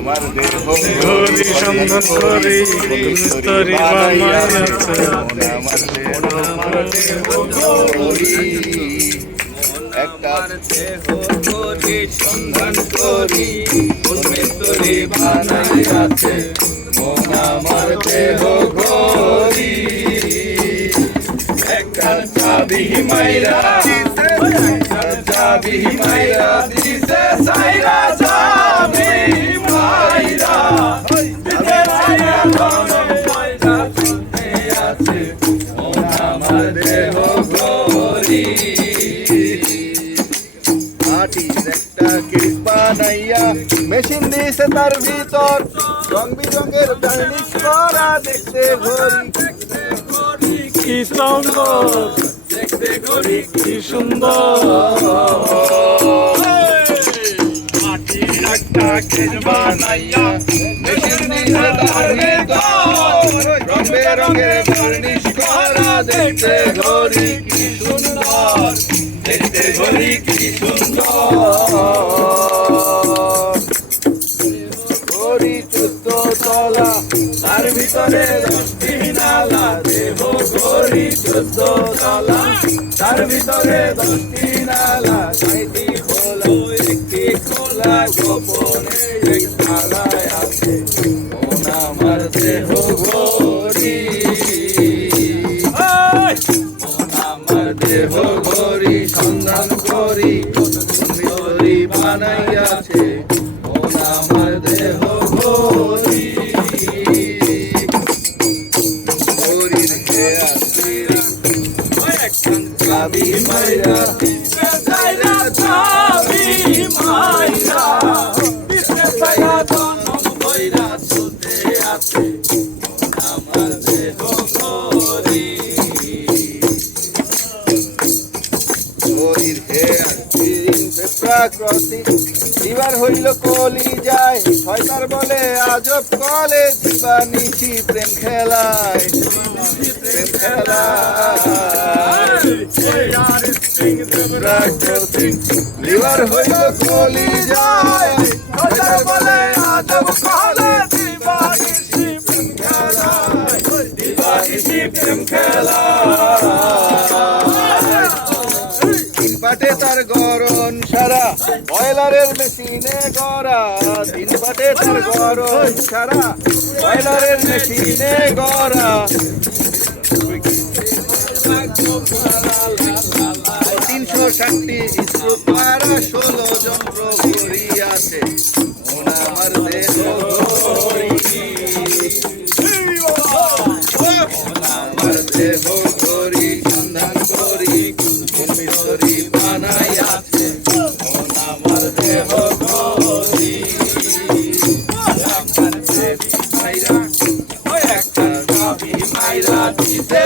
আমার দেহ ঘড়ি সন্ধান করি মিস্তরি আমার একটা সন্ধান করি মন আমার দেহ চাবি মাইরা চাবি মাইরা দিছে সাইরা একটা বানাইয়া মেশিন দিয়েছে তার ভিতর। রং বিরঙের বার্নিশ করা দেখতে ঘড়ি কি সুন্দর কি সুন্দর। মাটির একটা কিস বানাইয়া মেশিন দিয়েছে তার ভিতর। রং বেরঙের বার্নিশ করা দেখতে ঘড়ি কি সুন্দর, দেখতে ঘড়ি কি সুন্দর। ভিতরে দশটি নালা দেহ ঘড়ি চোদ্দ তলা। তার ভিতরে দশটি নালা ছয়টি খোলা একটি খোলা গোপনে এক তালায় আছে। আমার দেহ ঘড়ি আমার দেহ ঘড়ি দিবার হইল কলি যায়। ছয়টার বলে আজব কলে দিবা নিশি প্রেম খেলায়? প্রেম খেলায়? পেপ্রা ক্রসিং দিবার হইল কলি যায়। ছয়টার বলে আজব কলে দিবা নিশি প্রেম খেলায়। দিবা নিশি প্রেম খেলায়। তিন পাটে তার গরম সারা। বয়লারের মেশিনে গড়া। তিন পাটে তার গরম সারা। বয়লারের মেশিনে গড়া। ষাটটি স্ক্রু পারা ষোলো যন্ত্র মন আমার দেহ আমার দেহ ঘড়ি সন্ধান করি মিশরি বানাই আছে মন আমার দেহ ঘড়ি আমার দেহ মাইরা একটা চাবি মাইরা দিতে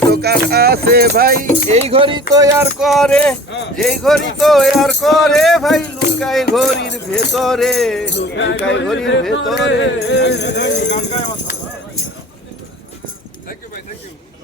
দোকান আছে ভাই এই ঘড়ি তৈয়ার করে এই ঘড়ি তৈয়ার করে ভাই লুকাই ঘড়ির ভেতরে লুকাই ঘড়ির ভেতরে থ্যাংক ইউ ভাই থ্যাংক ইউ